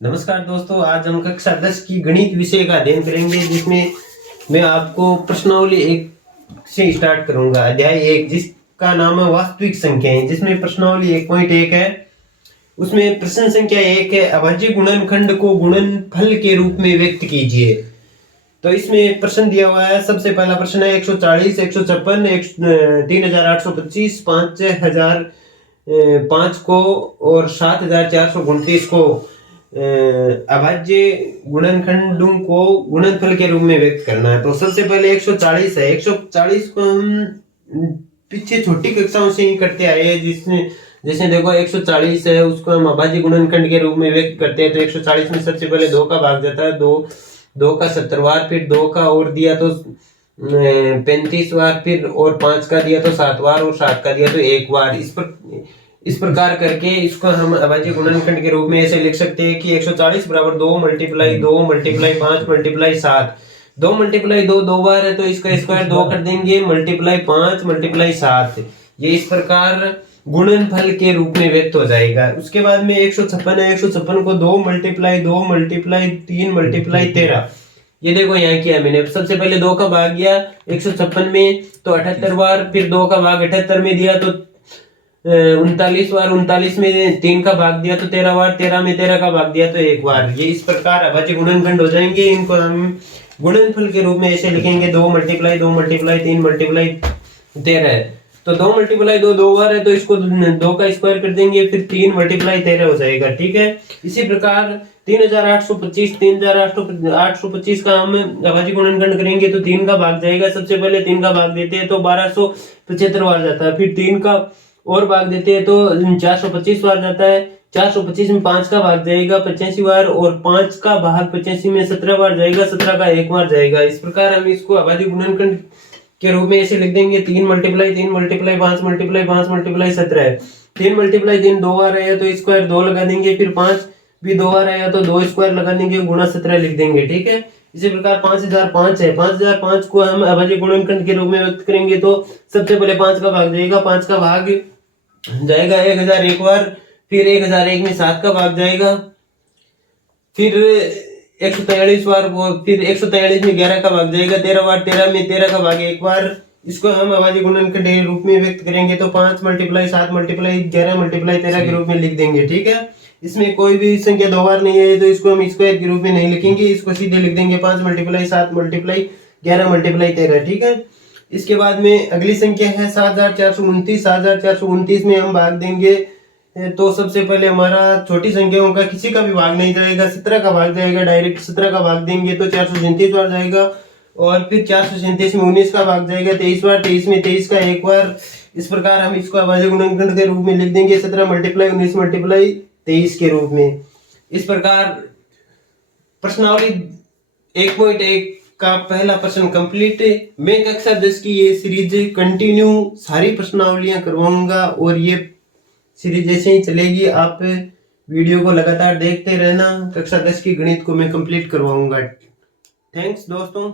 नमस्कार दोस्तों, आज हम कक्षा 10 की गणित विषय का अध्ययन करेंगे, जिसमें मैं आपको प्रश्नावली 1 से स्टार्ट करूंगा। अध्याय 1, जिसका नाम है वास्तविक संख्याएं, जिसमें प्रश्नावली 1.1 है। उसमें प्रश्न संख्या 1 है, अभाज्य गुणनखंड को गुणनफल के रूप में व्यक्त कीजिए। तो इसमें प्रश्न दिया हुआ है। सबसे पहला प्रश्न है 140, 156, 3825, 5005 को और 7429 को अभाज्य गुणनखंडों को गुणनफल के रूप में व्यक्त करना है। तो सबसे पहले 140 है। 140 को हम पीछे छोटी कक्षाओं से ही करते आए हैं, जिसमें जैसे देखो 140 है, उसको हम अभाज्य गुणनखंड के रूप में व्यक्त करते हैं। तो 140 में सबसे पहले 2 का भाग जाता है, 2 का 70 बार, फिर 2 का और दिया तो 35 बार, फिर और 5 का दिया तो 7 बार, और 7 का दिया तो 1 बार। इस प्रकार करके इसको हम अभाज्य गुणनखंड के रूप में ऐसे लिख सकते हैं कि 140 बराबर 2 मल्टीप्लाई 2 मल्टीप्लाई 5 मल्टीप्लाई 7। 2 मल्टीप्लाई 2 2 बार है, तो इसका स्क्वायर 2 कर देंगे, मल्टीप्लाई 5 मल्टीप्लाई 7। ये इस प्रकार गुणनफल के रूप में व्यक्त हो जाएगा। उसके बाद में 156 है। 156 को 2 मल्टीप्लाई 2 मल्टीप्लाई 3 मल्टीप्लाई 13। ये देखो यहाँ किया मैंने। सबसे पहले 2 का भाग गया 156 में तो 78 बार, फिर 2 का भाग 78 में दिया तो 39 बार, 39 में 3 का भाग दिया तो 13 बार, 13 में 13 का भाग दिया तो 1 बार। ये इस प्रकार अभाज्य गुणनखंड हो जाएंगे। इनको हम गुणनफल के रूप में ऐसे लिखेंगे, 2 मल्टीप्लाई 2 मल्टीप्लाई 3 मल्टीप्लाई 13 है। तो 2 मल्टीप्लाई 2 2 बार है, तो इसको 2 का स्क्वायर कर देंगे, फिर 3 मल्टीप्लाई 13 हो जाएगा। ठीक है। इसी प्रकार 3825 3825 का हम अभाज्य गुणनखंड करेंगे तो 3 का भाग जाएगा। सबसे पहले 3 का भाग देते हैं तो 1275 बार जाता है, फिर 3 का और भाग देते हैं तो 425 बार जाता है। 425 में 5 का भाग जाएगा 85 बार, और 5 का भाग 85 में 17 बार जाएगा, 17 का 1 बार जाएगा। इस प्रकार हम इसको अभाज्य गुणनखंड के रूप में ऐसे लिख देंगे, 3 मल्टीप्लाई 3 मल्टीप्लाई 5 मल्टीप्लाई 5 मल्टीप्लाई 17 है। 3 मल्टीप्लाई 3 2 बार आया तो स्क्वायर 2 लगा देंगे, फिर 5 भी 2 बार आया तो 2 स्क्वायर लगा देंगे, गुणा 17 लिख देंगे। ठीक है। इसी प्रकार 5005 है। 5005 को हम अभाज्य गुणनखंड के रूप में व्यक्त करेंगे तो सबसे पहले 5 का भाग जाएगा, 5 का भाग जाएगा 1000 एक बार, फिर 1001 में 7 का भाग जाएगा, फिर 143 बार, फिर 143 में 11 का भाग जाएगा 13 बार, 13 में 13 का भाग 1 बार। इसको हम अभाज्य गुणनखंड के रूप में व्यक्त करेंगे तो 5 मल्टीप्लाई 7 मल्टीप्लाई 11 मल्टीप्लाई 13 के रूप में लिख देंगे। ठीक है। इसमें कोई भी संख्या 2 बार नहीं है तो इसको हम स्क्वायर के रूप में नहीं लिखेंगे, इसको सीधे लिख देंगे 5 मल्टीप्लाई 7 मल्टीप्लाई 11 मल्टीप्लाई 13। ठीक है। इसके बाद में अगली संख्या है 7429। 7429 में हम भाग देंगे तो सबसे पहले हमारा छोटी संख्याओं का किसी का भी भाग नहीं जाएगा, 17 का भाग जाएगा। डायरेक्ट 17 का भाग देंगे तो 437 बार जाएगा, और फिर 437 में 19 का भाग जाएगा 23 बार, 23 में 23 का 1 बार। इस प्रकार हम इसको अभाज्य गुणनखंड के रूप में लिख देंगे, 17 मल्टीप्लाई 19 मल्टीप्लाई 23 के रूप में। इस प्रकार प्रश्नावली 1.1 का पहला प्रश्न कंप्लीट है। मैं कक्षा 10 की ये सीरीज कंटिन्यू सारी प्रश्नावलियां करवाऊंगा, और ये सीरीज जैसे ही चलेगी आप वीडियो को लगातार देखते रहना। कक्षा 10 की गणित को मैं कंप्लीट करवाऊंगा। थैंक्स दोस्तों।